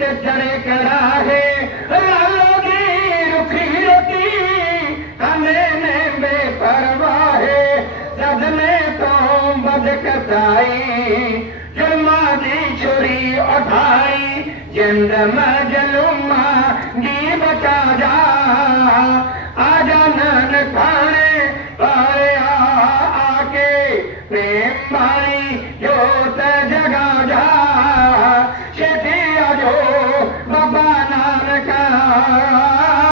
छ उठाई चंदम जा जी बचा जा आज न आई